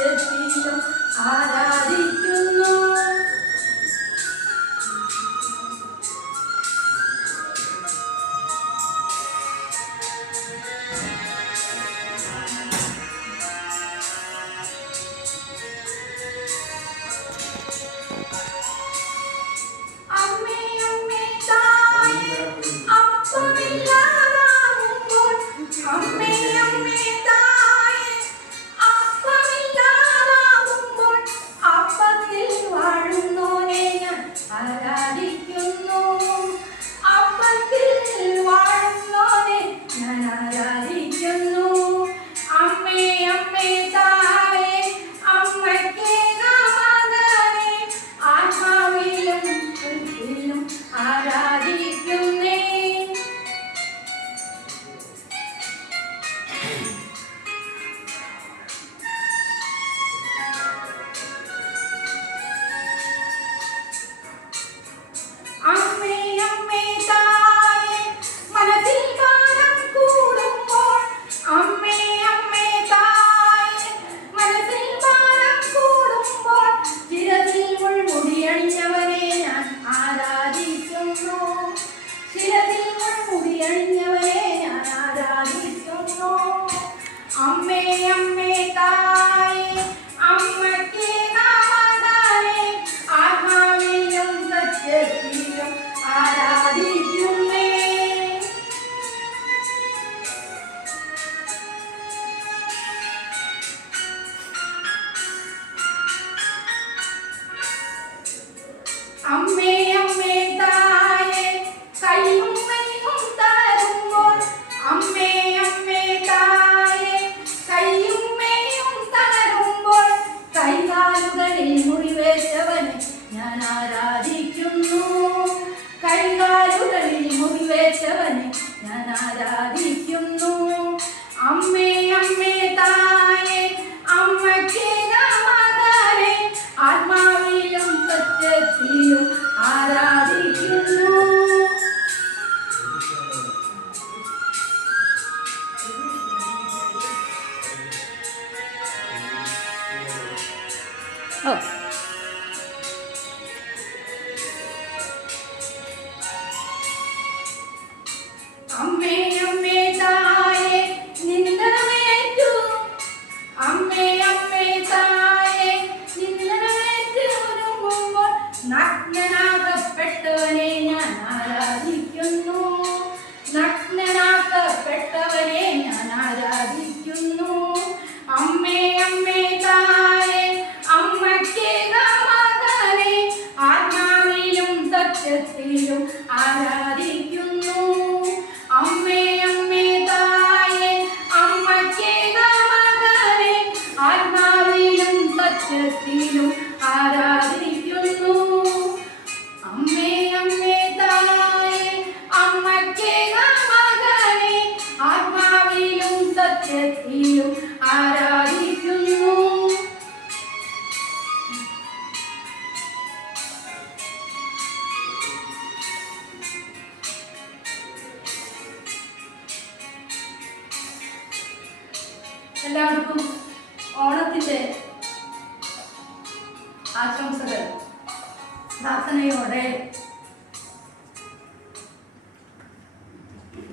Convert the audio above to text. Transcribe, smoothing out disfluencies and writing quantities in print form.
സത്യത്തിലും ആരാധിക്കുന്നു. അമ്മേ അമ്മേ തായേ അമ്മയ്ക്ക് നമസ്കാരേ ആത്മാവിലും സത്യത്തിലും ആരാധിക്കുന്നേ. അമ്മേ അമ്മേ തായേ കൈയും കൈയും തരുമ്പോൾ അമ്മേ അമ്മേ തായേ കൈയും മേയും തളരുമ്പോൾ കൈകാലുകളിൽ മുറിവേറ്റവനെ ഞാൻ ആരാധിക്കുന്നു. കൈകാലുകളിൽ മുറിവേറ്റവനെ ഞാൻ ആരാധിക്കുന്നു. അമ്മേ അമ്മേ തായേ അമ്മയ്ക്ക് നമസ്കാരേ ആത്മാവിലും സത്യത്തിലും ആരാധിക്കുന്നു. അമ്മേ അമ്മേ തായേ നിന്ദനമേറ്റു അമ്മേ അമ്മേ തായേ നിന്ദനമേറ്റു ഒരുങ്ങുമ്പോൾ നഗ്നനാകപ്പെട്ടവനെ ഞാൻ ആരാധിക്കുന്നു. നഗ്നനാകപ്പെട്ടവനെ ഞാൻ ആരാധിക്കുന്നു. അമ്മേ അമ്മേ തായേ അമ്മയ്ക്ക് നമസ്കാരേ ആത്മാവിലും സത്യത്തിലും ആരാധിക്കുന്നു. അമ്മേ അമ്മേ തായേ അമ്മയ്ക്ക് നമസ്കാരേ ആത്മാവിലും സത്യത്തിലും ആരാധിക്കുന്നു. അമ്മേ അമ്മേ തായേ അമ്മയ്ക്ക് നമസ്കാരേ ആത്മാവിലും സത്യത്തിലും ആരാധിക്കുന്നു. എല്ലാവർക്കും ഓണത്തിന്റെ ആശംസകൾ പ്രാർത്ഥനയോടെ